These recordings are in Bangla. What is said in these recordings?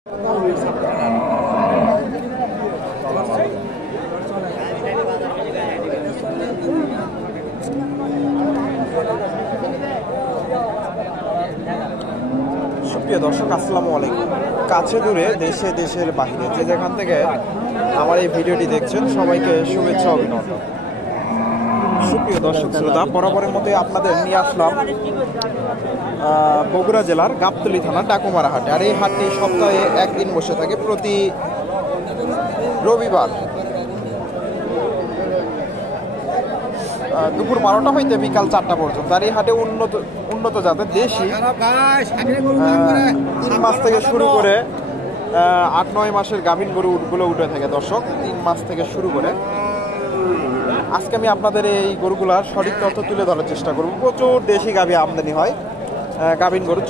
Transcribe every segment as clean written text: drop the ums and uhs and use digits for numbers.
সুপ্রিয় দর্শক, আসসালামু আলাইকুম। কাছে দূরে দেশে দেশের বাইরে যে যেখান থেকে আমার এই ভিডিওটি দেখছেন, সবাইকে শুভেচ্ছা অভিনন্দন। সুপ্রিয় দর্শক শ্রোতা, বরাবরের মতোই আপনাদের নিয়ে আসলাম বগুড়া জেলার গাবতলী থানার ডাকুমারা হাটে। আর এই হাটটি সপ্তাহে একদিন বসে থাকে, প্রতি রবিবার দুপুর 12টা হইতে বিকাল 4টা পর্যন্ত। আর এই হাটে উন্নত জাতের দেশি 3 মাস থেকে শুরু করে 8-9 মাসের গাভীন গরুগুলো উঠে থাকে দর্শক। 3 মাস থেকে শুরু করে আজকে আমি আপনাদের এই গরুগুলার সঠিক তথ্য তুলে ধরার চেষ্টা করব। প্রচুর দেশি গাভী আমদানি হয়, গাভীন গরু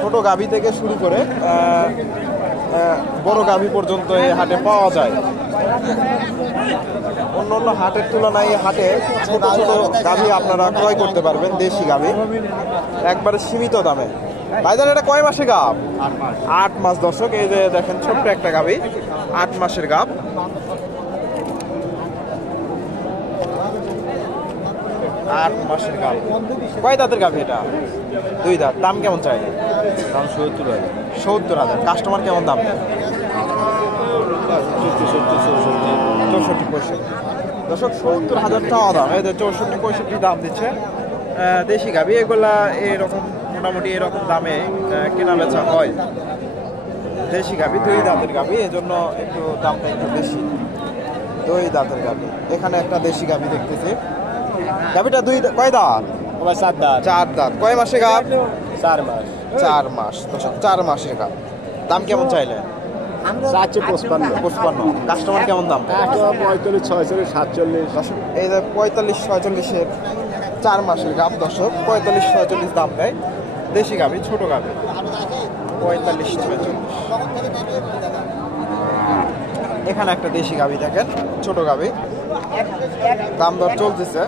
ছোট গাভী থেকে শুরু করে বড় গাভী পর্যন্ত এই হাটে পাওয়া যায়। অন্য হাটের তুলনায় এই হাটে ছোট ছোট গাভী আপনারা ক্রয় করতে পারবেন, দেশি গাভী একবারে সীমিত দামে। ভাইজান, এটা কয় মাসে গাভ? 8 মাস দর্শক। এই যে দেখেন, ছোট্ট একটা গাভী, 8 মাসের গাভ। কয় দাঁতের গাভী এটা? 2 দাঁত। দাম কেমন চাই? দাম 70,000। কাস্টমার কেমন দাম? 64-65 দর্শক, 70,000 টাকা দাম। এই যে 64-65 দাম দিচ্ছে দেশি গাভী। এগুলা এরকম মোটামুটি এরকম দামে কেনা বেচা হয়। দেশি গাভী, 2 দাঁতের গাভী, এই জন্য একটু দামটা একটু বেশি। 2 দাঁতের গাভী। এখানে একটা দেশি গাভী দেখতেছি। গাভীটা কয় দাঁত? 7 দাঁত। 4 দাঁত। কয় মাসে গাভ? 4 মাস। 4 মাস দর্শক, 4 মাসের গাভ। দাম কেমন চাইলে? 55। কাস্টমার কেমন দাম? 45, 46, 47। দর্শক, এই যে 45-46-এর 4 মাসের গাভ দর্শক, 45-46 দাম দেয়। দেশি গাভী, ছোট গাভী, 45-46। এখানে একটা দেশি গাভী দেখেন, ছোট গাভী, দাম দর চলতেছে।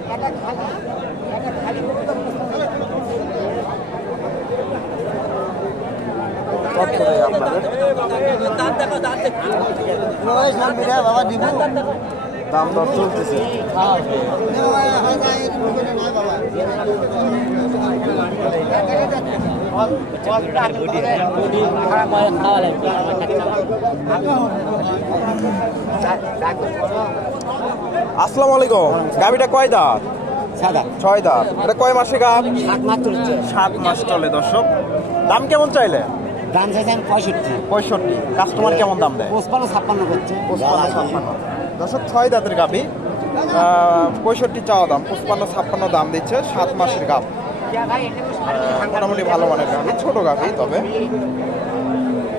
আপনাদের দাম দর চলতেছে। আসসালামু আলাইকুম। গাভীটা কয় দাঁত? 6 দাঁত। এটা কয় মাসে গাভ? 7 মাস চলে দর্শক। দাম কেমন চাইলে? দাম চাইছেন 65। কাস্টমার কেমন দাম দেয়? 55 করছে। 55-56 দর্শক, 6 দাঁতের গাভী, 65 চাওয়া দাম, 55-56 দাম দিচ্ছে। 7 মাসের গাভ, মোটামুটি ভালো মানের গাভী, ছোট গাভী, তবে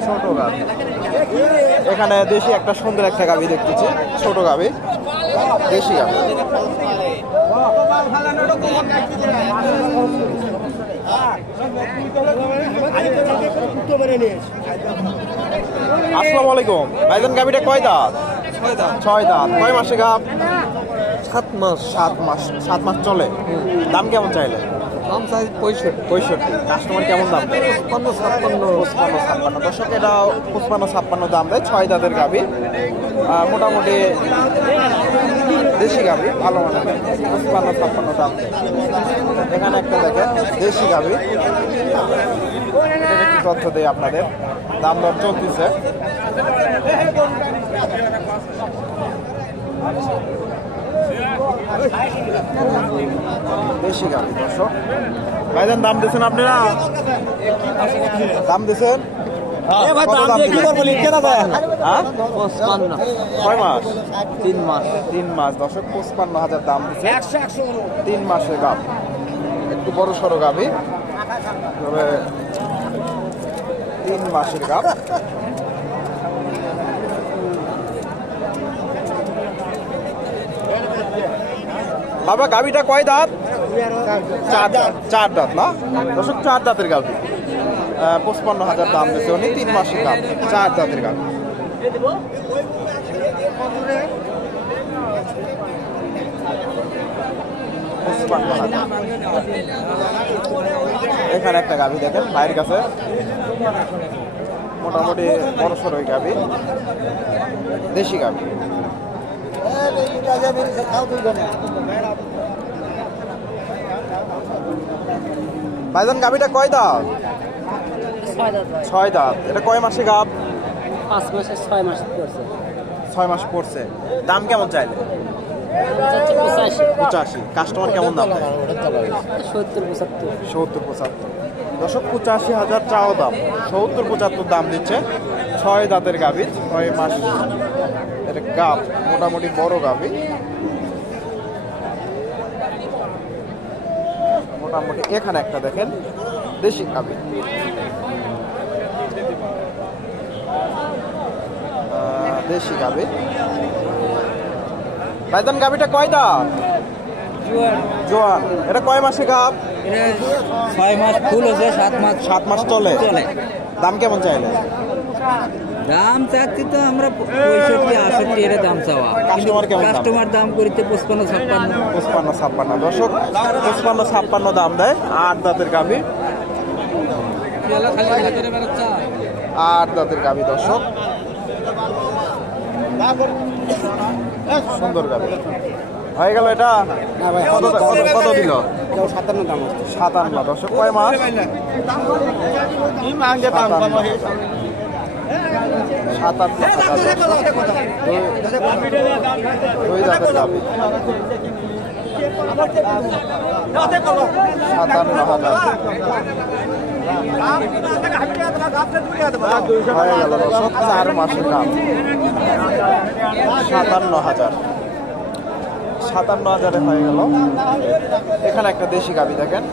ছোট গাভী। এখানে দেশি একটা সুন্দর একটা গাভী দেখতেছি, ছোট গাভী, দেশি গাভী। আসসালামু আলাইকুম। ভাইজান, গাভীটা কয় দাঁত? 6 দাঁত। কয় মাসে গাভ? 7 মাস। 7 মাস চলে। দাম কেমন চাইলে? দাম চাই 65। কাস্টমার কেমন দাম দেয়? 55-56 দর্শক, এটা 55-56 দাম দেয়। 6 দাঁতের গাভী, মোটামুটি দেশি গাভী, ভালো মানের, 55-56 দাম দেয়। এখানে একটা দেখেন দেশি গাভী, এটার একটু তথ্য দেয় আপনাদের। দাম দর চলতেছে। দেশি গাভী দর্শক। ভাইজান, দাম দিচ্ছেন আপনারা? দাম দিচ্ছেন? কয় মাস? 3 মাস দর্শক, 55,000 দাম দিচ্ছে। 3 মাসের গাভ, একটু বড় সড়ো গাভী, তবে 3 মাসের গাভ। বাবা, গাভীটা কয় দাঁত? 4 দাঁত না দর্শক, 4 দাঁতের গাভী, 55,000 দাম দিচ্ছে উনি। 3 মাসের গাভ, 4 দাঁতের গাভী। এখানে একটা গাভী দেখেন ভাইয়ের কাছে, মোটামুটি বড় সড়ো গাবি, দেশি গাবি। ভাইজান গাবিটা কয় দাঁত? 6 দাঁত। এটা কয় মাসে গাব? 5 মাসে 6 মাস করছে। 6 মাস পড়ছে। দাম কেমন চাইলে? 85। কাস্টমার কেমন দাম দেয়? 70-75। দর্শক 85,000 চাও দাম, 70-75 দাম দিচ্ছে। 6 দাঁতের গাভী, 6 মাস এর গাব, মোটামুটি বড় গাভী। মোটামুটি এখানে একটা দেখেন দেশি গাভী, দেশি গাভী। ভাইজান গাভীটা কয় দাঁত? জোয়ান। এটা কয় মাসে গাব? 6 মাস ফুল হচ্ছে, 7 মাস চলে। দাম কেমন চাইলে? দাম চাচ্ছি তো আমরা 65-68 এর দাম চাওয়া। কাস্টমার কেমন? কাস্টমার দাম করিতে 55-56। দর্শক 55-56 দাম দেয়। 8 দাঁতের গাভী, 8 দাঁতের গাভী দর্শক, সুন্দর গাভী। হয়ে গেল এটা? কত দিল? 57 দাম। 57। দর্শক কয় মাস? 57,000। 2 দাঁতের গাভী, 57,000। হয়ে গেল দর্শক 4 মাসের দাম, 57,000। 57,000 হয়ে গেল। এখানে একটা দেশি গাভী দেখেন,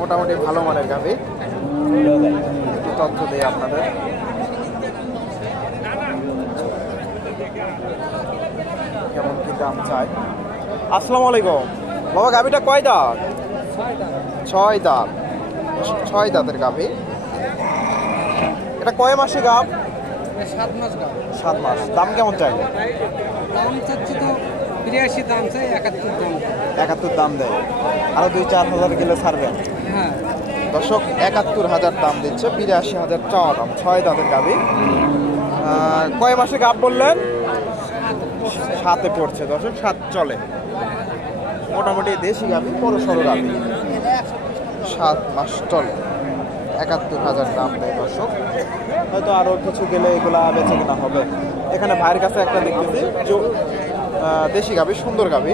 মোটামুটি ভালো মানের গাভী। একটু তথ্য দিই আপনাদের। কেমন কি দাম চাই? আসসালামু আলাইকুম বাবা, গাভীটা কয় দাঁত? 6 দাঁত। 6 দাঁতের গাভী। এটা কয় মাসে গাভ? 7 মাস গাব। 7 মাস। দাম কেমন চাইলে? দাম চাচ্ছি তো 82 দাম চাই, 71 দাম। 71 দাম দেয়। আরো 2-4 হাজার গেলে ছাড়বেন। হ্যাঁ দর্শক 71,000 দাম দিচ্ছে, 82,000 চাওয়া দাম। 6 দাঁতের গাভী। কয় মাসে গাভ বললেন? 7-এ পড়ছে দর্শক, 7 চলে। মোটামুটি দেশি গাভী, বড় সড়ো গাভী, 7 মাস চলে। 71,000 দাম দেয় দর্শক। হয়তো আরো কিছু গেলে এগুলা বেচে কেনা হবে। এখানে ভাইয়ের কাছে একটা দেখতেছি দেশি গাভী, সুন্দর গাভী।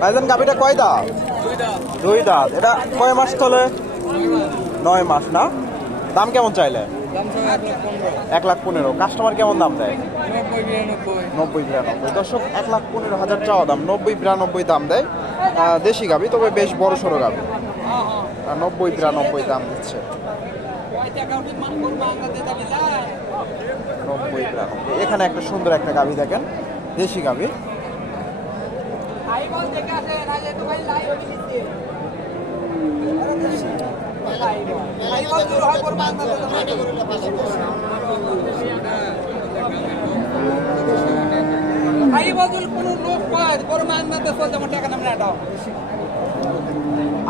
ভাইজান গাভীটা কয় দাঁত? 2 দাঁত। এটা কয় মাস চলে? 9 মাস না? দাম কেমন চাইলে? 1,15,000। কাস্টমার কেমন দাম দেয়? 90-92। দর্শক 1,15,000 চাওয়া দাম, 90-92 দাম দেয়। দেশি গাভী, তবে বেশ বড় সড়ো গাভী। 90-92 দাম দিচ্ছে। 90-92। এখানে একটা সুন্দর একটা গাভী দেখেন, দেশি গাভী।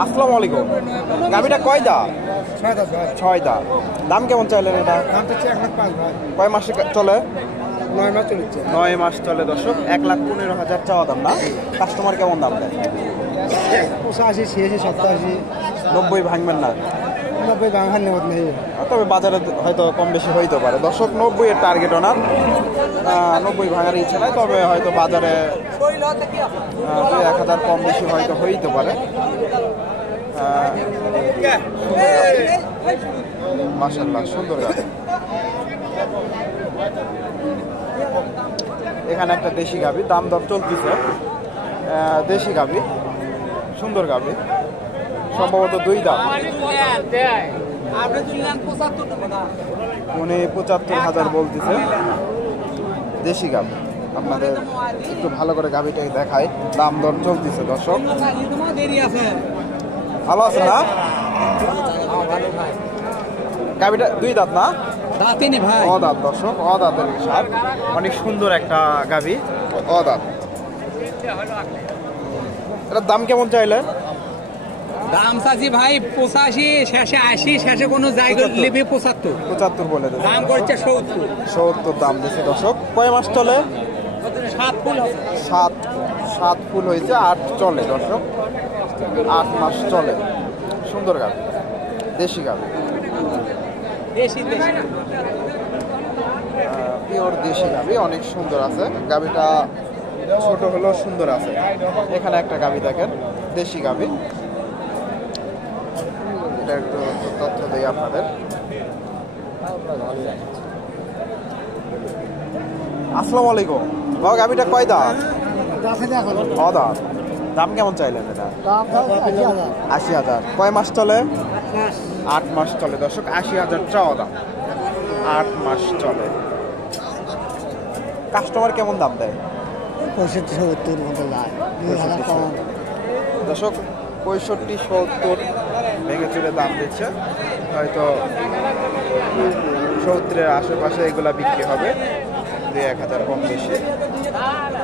আসসালামু আলাইকুম, গাভীটা কয় দাঁত? 6 দাঁত। দাম কেমন চাইলেন এটা? কয় মাসে চলে? 9 মাস চলছে। 9 মাস চলে দর্শক। 1,15,000 চাওয়া দাম না? কাস্টমার কেমন দাম দেয়? 85, 86, 87, 90 ভাঙবেন না? 90 ভাঙার নেওয়া নেই। তবে বাজারে হয়তো কম বেশি হইতে পারে দর্শক। 90 এর টার্গেট ওনার, 90 ভাঙার ইচ্ছা নাই। তবে হয়তো বাজারে 2-1,000 কম বেশি হয়তো হইতে পারে। মাশাআল্লাহ, সুন্দর গাভী। এখানে একটা দেশি গাভী, দাম দর চলতেছে। দেশি গাভী, সুন্দর গাভী, সম্ভবত 2 দাঁত। উনি 75,000 বলতেছে। দেশি গাভী, আপনাদের একটু ভালো করে গাভীটাকে দেখায়। দাম দর চলতেছে দর্শক। ভালো আছেন না? গাবিটা 2 দাঁত না? দাঁতিনি ভাই। অদাঁত দর্শক, অদাঁতের সার, অনেক সুন্দর একটা গাবি, অদাঁত। এটার দাম কেমন চাইলেন? দাম চাচ্ছি ভাই 85, শেষে 80, শেষে কোনো জায়গা নেবে 75। 75 বলে দেবে। দাম করছে 70। 70 দাম দিচ্ছে দর্শক। কয় মাস চলে? 7 ফুল আছে। 7 ফুল হয়েছে, 8 চলে দর্শক, 8 মাস চলে। সুন্দর গাবি, দেশি গাবি, দেশি পিওর দেশি গাবি, অনেক সুন্দর আছে গাবিটা। ছোট হলেও সুন্দর আছে। এখানে একটা গাবি দেখেন, দেশি গাবি। এটা একটু তথ্য দেই আপনাদের। আসসালামু আলাইকুম। বাবা, গাবিটা কয় দাঁত? অদাঁত। দাম কেমন চাইলেন এটা? 80,000। কয় মাস চলে? 8 মাস চলে দর্শক। 80,000 চাওয়া দাম, 8 মাস চলে। কাস্টমার কেমন দাম দেয়? 65-70 মতো লাখ, 2,000 কম। দর্শক 65-70 ভেঙে চুরে দাম দিচ্ছে। হয়তো 70-এর আশেপাশে এগুলা বিক্রি হবে, 2-1,000 কম বেশি।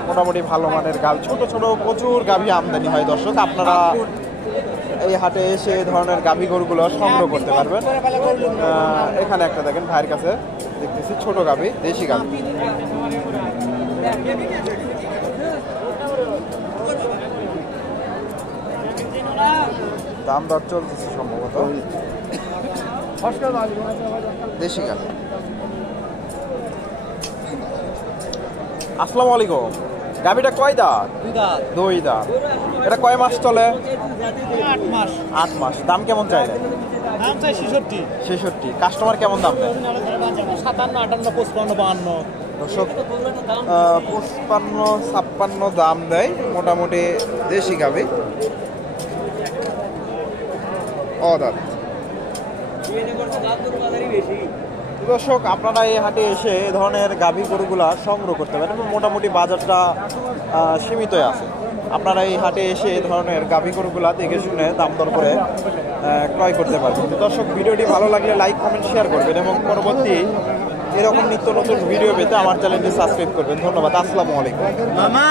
মোটামুটি ভালো মানের গাল, ছোট ছোট প্রচুর গাভী আমদানি হয় দর্শক। আপনারা এই হাটে এসে এই ধরনের গাভী গরুগুলো সংগ্রহ করতে পারবেন। এখানে একটা দেখেন ভাইয়ের কাছে দেখতেছি, ছোট গাভী, দেশি গাভী। দাম দর চলতেছে সম্ভবত, দেশি গাভী। আসসালামু আলাইকুম। গাভীটা কয় দাঁত? 2 দাঁত। এটা কয় মাস চলে? 8 মাস। 8 মাস। দাম কেমন চাইলেন? দাম চাই 66। 66। কাস্টমার কেমন দাম দেয়? 57, 58, 55, 52। দর্শক 55-56 দাম দেয়। মোটামুটি দেশি গাভী, অদাঁত। দর্শক আপনারা এই হাটে এসে এই ধরনের গাভী গরুগুলা সংগ্রহ করতে পারেন এবং মোটামুটি বাজারটা সীমিতই আছে। আপনারা এই হাটে এসে এই ধরনের গাভী গরুগুলা দেখে শুনে দাম দর করে ক্রয় করতে পারবেন। দর্শক, ভিডিওটি ভালো লাগলে লাইক, কমেন্ট, শেয়ার করবেন এবং পরবর্তী এরকম নিত্য নতুন ভিডিও পেতে আমার চ্যানেলটি সাবস্ক্রাইব করবেন। ধন্যবাদ। আসসালামু আলাইকুম। মামা